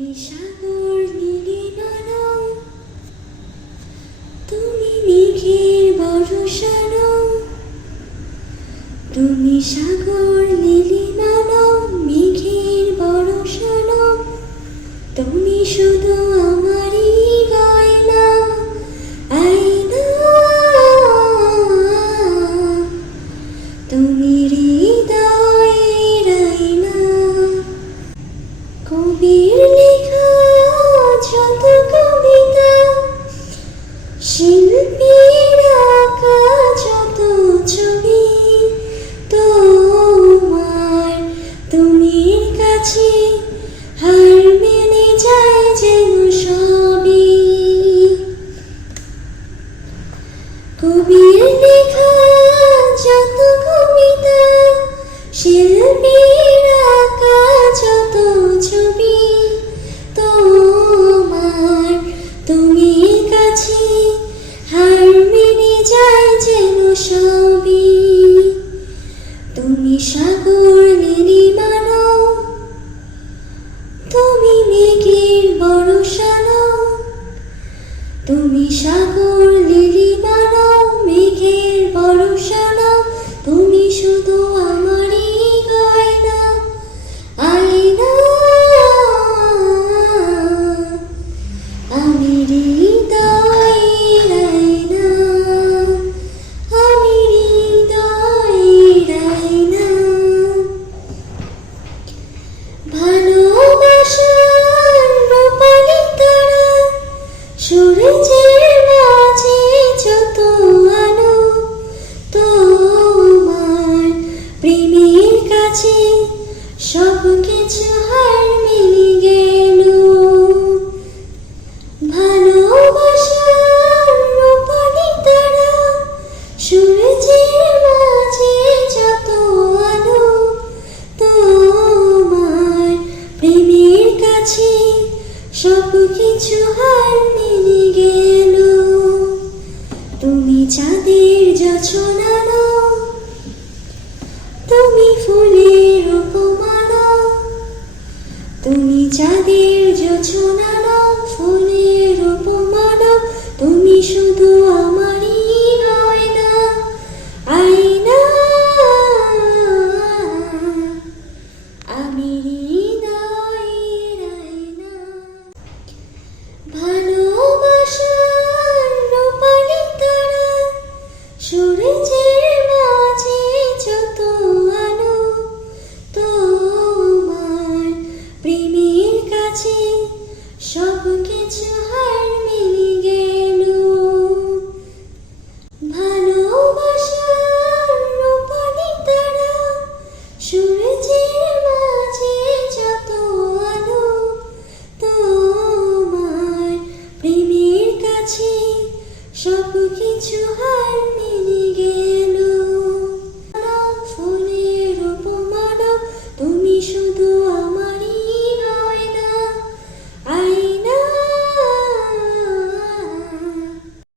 তুমি সাগর নীলিমানো, তুমি মেঘের বর্ষানো। তুমি সাগর নীলিমানো, মেঘের বর্ষানো। তুমি শুধু আমারই গয়না, আয়না। তুমি হৃদয়ের আয়না। কবির লেখা যত কবিতা, শিল্পীর আঁকা যত ছবি, তোমার তুমির কাছে হার মেনে যায় যেন সবই। কবির লেখা যত কবিতা, শিল্পীর আঁকা যত ছবি, তোমার তুমির কাছে হার মেনে যায় যেন সবই। তুমি সাগর নীলিমানো, তুমি মেঘের বর্ষানো। তুমি সাগর নীলিমানো, মেঘের বর্ষানো। তুমি শুধু আমারই গয়না, আয়না। আমি হৃদয়ের আয়না, আমি হৃদয়ের আয়না। ভালোবাসার রূপালি তারা, সূর্যের মাঝে যত আলো, তোমার প্রেমের কাছে সব কিছু হার মেনে গেল। ভালোবাসার রূপালি তারা, সূর্যের মাঝে যত আলো, তোমার প্রেমের কাছে সব কিছু হার মেনে গেল। তুমি চাঁদের জোছনা নও, তুমি ফুলের উপমা নও। তুমি চাঁদের জোছনা